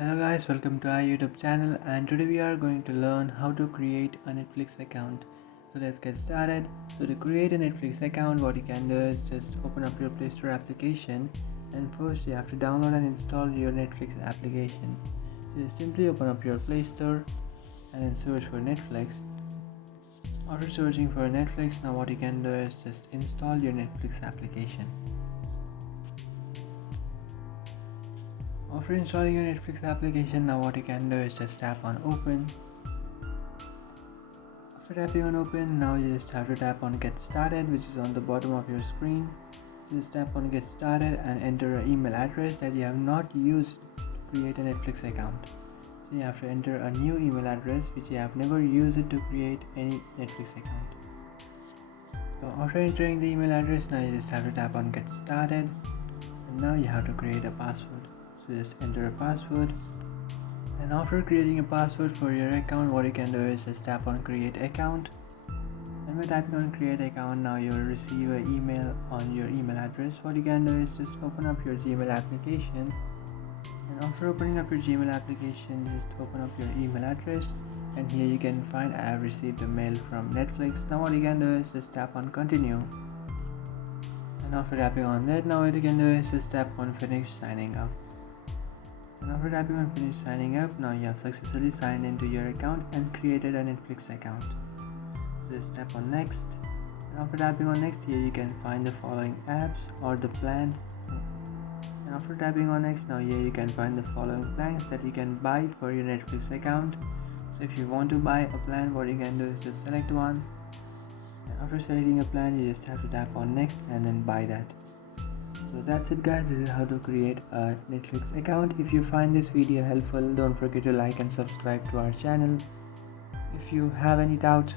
Hello guys, welcome to our YouTube channel, and today we are going to learn how to create a Netflix account. So let's get started. So to create a Netflix account, what you can do is just open up your Play Store application, and first you have to download and install your Netflix application. So just simply open up your Play Store and then search for Netflix. After searching for Netflix, now what you can do is just install your Netflix application. After installing your Netflix application, now what you can do is just tap on open. After tapping on open, now you just have to tap on get started, which is on the bottom of your screen. Just tap on get started and enter an email address that you have not used to create a Netflix account. So you have to enter a new email address which you have never used it to create any Netflix account. So after entering the email address, now you just have to tap on get started, and now you have to create a password. So just enter a password, and after creating a password for your account, what you can do is just tap on create account, and by tapping on create account, now you will receive an email on your email address. What you can do is just open up your Gmail application, and after opening up your Gmail application, just open up your email address, and here you can find I have received a mail from Netflix. Now what you can do is just tap on continue, and after tapping on that, now what you can do is just tap on finish signing up. And after tapping on finish signing up, now you have successfully signed into your account and created a Netflix account. So just tap on next, and after tapping on next, here you can find the following apps or the plans. And after tapping on next, now here you can find the following plans that you can buy for your Netflix account. So if you want to buy a plan, what you can do is just select one, and after selecting a plan, you just have to tap on next and then buy that. So that's it guys, this is how to create a Netflix account. If you find this video helpful, don't forget to like and subscribe to our channel. If you have any doubts,